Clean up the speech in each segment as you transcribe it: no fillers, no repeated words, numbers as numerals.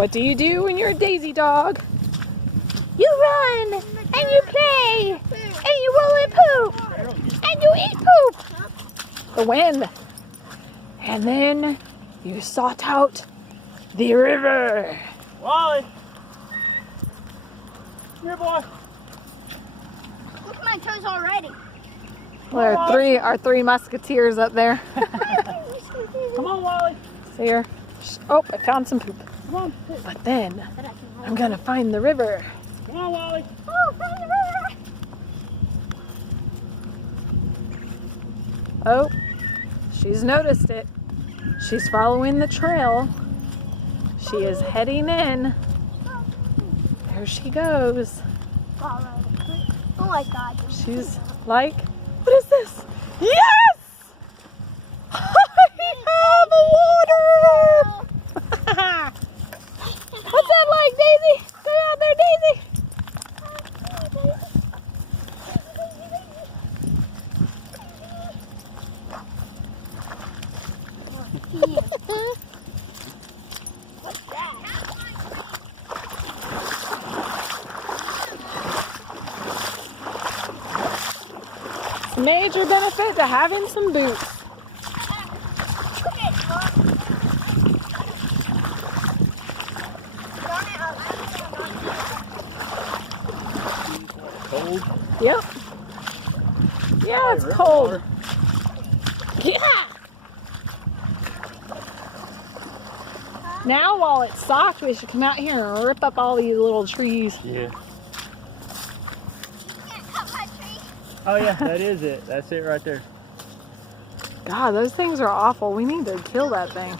What do you do when you're a Daisy dog? You run, and you play, and you roll in poop, and you eat poop. The wind. And then you sought out the river. Wally! Here, boy. Look at my toes already. Well, our three musketeers up there. Come on, Wally. See her? Oh, I found some poop. Come on. But then I'm gonna find the river. Come on, Wally. Oh, from the river. Oh, she's noticed it. She's following the trail. She is heading in. There she goes. Oh my God. She's like, what is this? Yes! I have water! What's that like, Daisy? Go out there, Daisy. What's that? It's a major benefit to having some boots. Cold. Yep. Yeah, it's cold. Yeah! Now, while it's soft, we should come out here and rip up all these little trees. Yeah. Oh yeah, that is it. That's it right there. God, those things are awful. We need to kill that thing.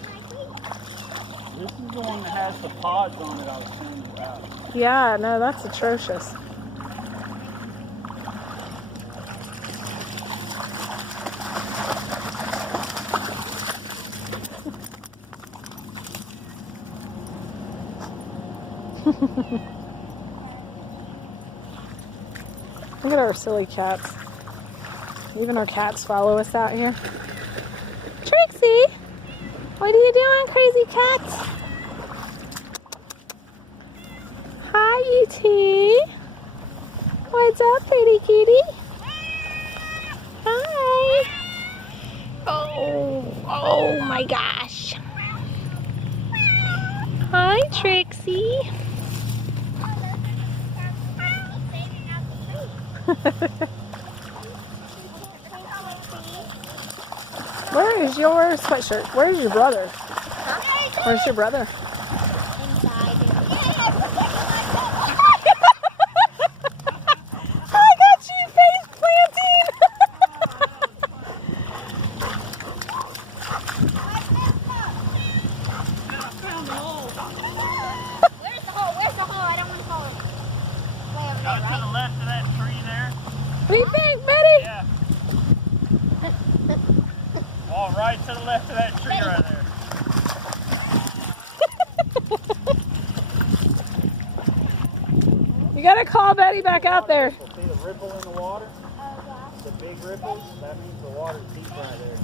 This is the one that has the pods on it I was telling you about. Yeah, no, that's atrocious. Look at our silly cats. Even our cats follow us out here. Trixie! What are you doing, crazy cat? Hi, E.T. What's up, pretty kitty? Hi! Oh my gosh. Hi, Trixie. Where is your sweatshirt? Where's your brother? Where's your brother? I got you face planting. Where's the hole? Where's the hole? I don't want to fall. Got to the left of that tree there. What do you think, Betty? Yeah. All right to the left of that tree right there. You gotta call Betty back out there. See the ripple in the water? The big ripple? That means the water's deep right there.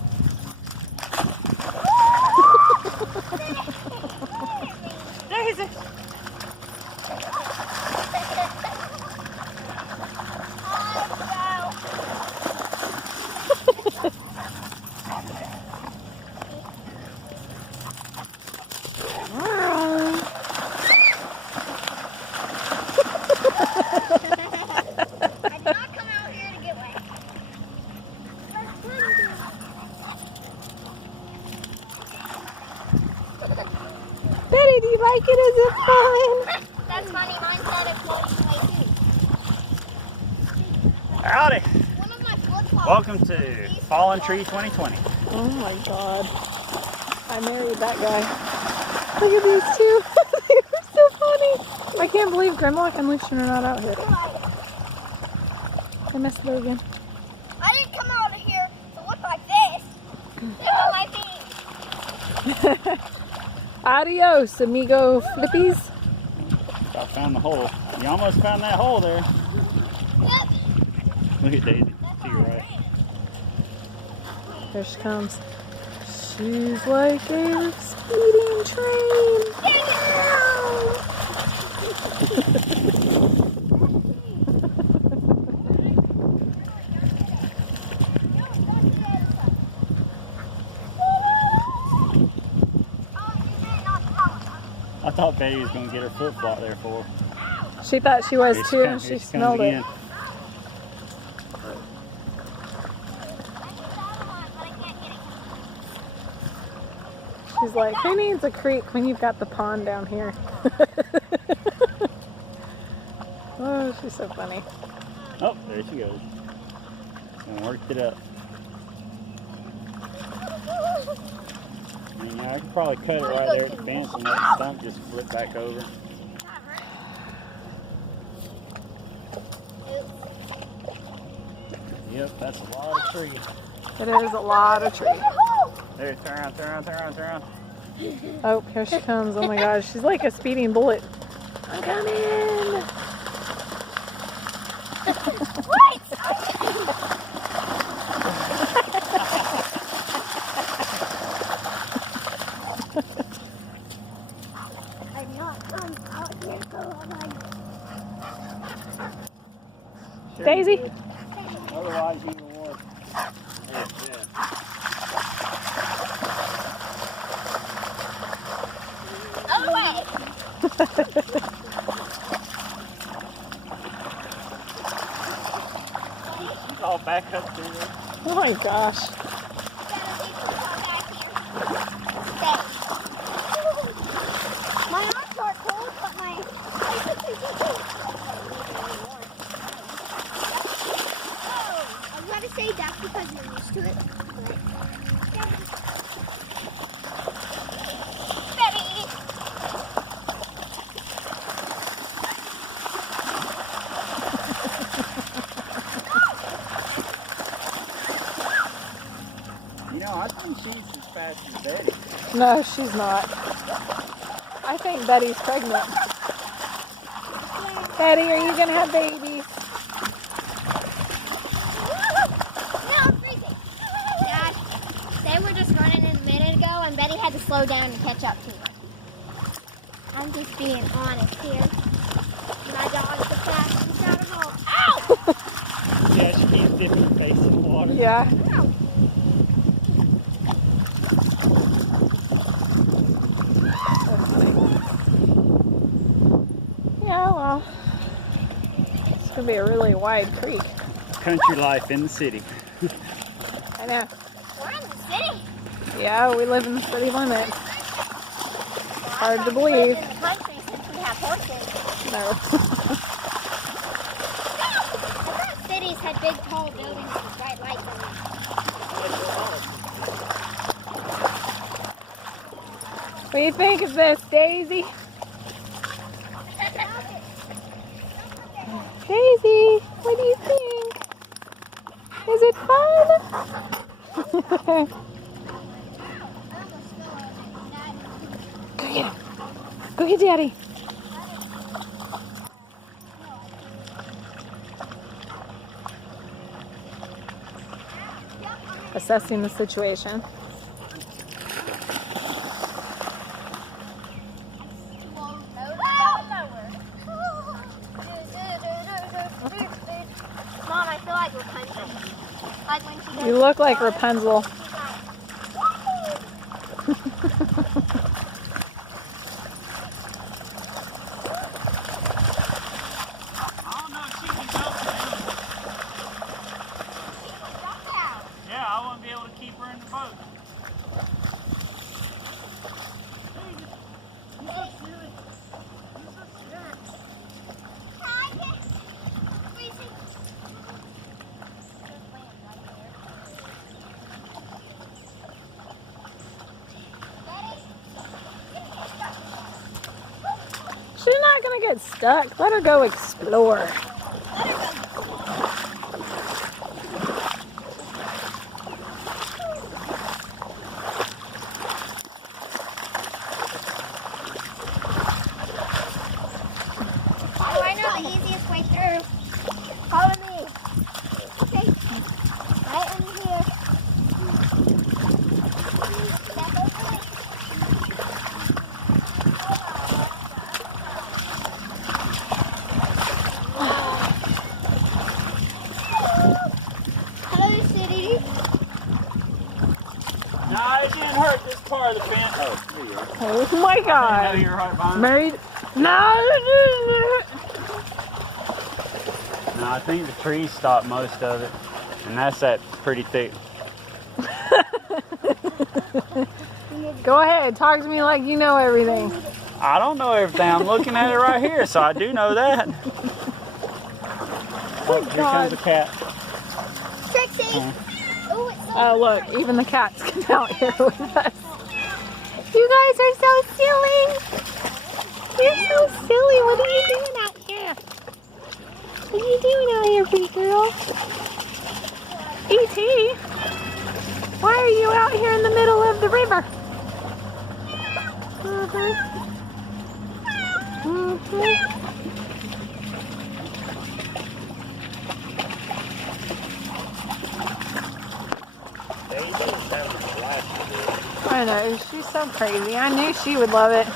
Daisy! I did not come out here to get wet. Betty, do you like it? Is it fun? That's funny. Mine said it's floating away too. Howdy! One of my flip-flops. Welcome to Fallen Tree 2020. Oh my God. I married that guy. Look at these two. They're so funny. I can't believe Grimlock and Lucian are not out here. I missed it again. I didn't come out of here to look like this. Look at my feet. Adios, amigo flippies. I found the hole. You almost found that hole there. Yep. Look at Daisy to your right. Here she comes. She's like a speeding train. Get it! thought Betty was going to get her foot flop there for her. She thought she was Here too, comes- and she here comes smelled it. again. She's like, who needs a creek when you've got the pond down here? Oh, she's so funny. Oh, there she goes. And worked it up. I mean, I could probably cut it right there at the fence and let the stump just flip back over. Yep, that's a lot of tree. It is a lot of tree. There, turn around, turn around, turn around, turn around. Oh, here she comes. Oh my gosh, she's like a speeding bullet. I'm coming. I'm not out here for Sure Daisy? you would. Otherwise, you would. There, she's all back up through there. Oh my gosh. My arms are cold, but my I was about to say that's because you're used to it. Betty! You know, I think she's as fast as Betty. No, she's not. I think Betty's pregnant. Betty, are you going to have babies? No, I'm freezing. Dad, they were just running a minute ago and Betty had to slow down and catch up to them. I'm just being honest here. My dog's the fastest out of all. Ow! Yeah, she keeps dipping her face in the water. Yeah. Ow! That's funny. Yeah, well, it's going to be a really wide creek. Country life in the city. I know. We're in the city. Yeah, we live in the city limits. Hard to We live believe. in the country since we have horses. No. I thought cities had big, tall buildings with bright lights on them. What do you think of this, Daisy? Daisy, what do you think? Is it fun? Go get him. Go get Daddy. Assessing the situation. Mom, I feel like Rapunzel. Like when she You look like Rapunzel. I don't know if she can jump down. Yeah, I wouldn't be able to keep her in the boat. She's not gonna get stuck. Let her go explore. Oh, I know the easiest way through. Follow me. Okay. Right under here. Step over it. Oh my I know God. you're right behind me. Married? No. No, I think the trees stop most of it. And that's that pretty thick. Go ahead. Talk to me like you know everything. I don't know everything. I'm looking at it right here, so I do know that. Oh, here comes the cat. Trixie! Oh, it's so Oh, look. Even the cats come out here with us. You guys are so silly. You're so silly. What are you doing out here? What are you doing out here, pretty girl? E.T., why are you out here in the middle of the river? I know, she's so crazy. I knew she would love it.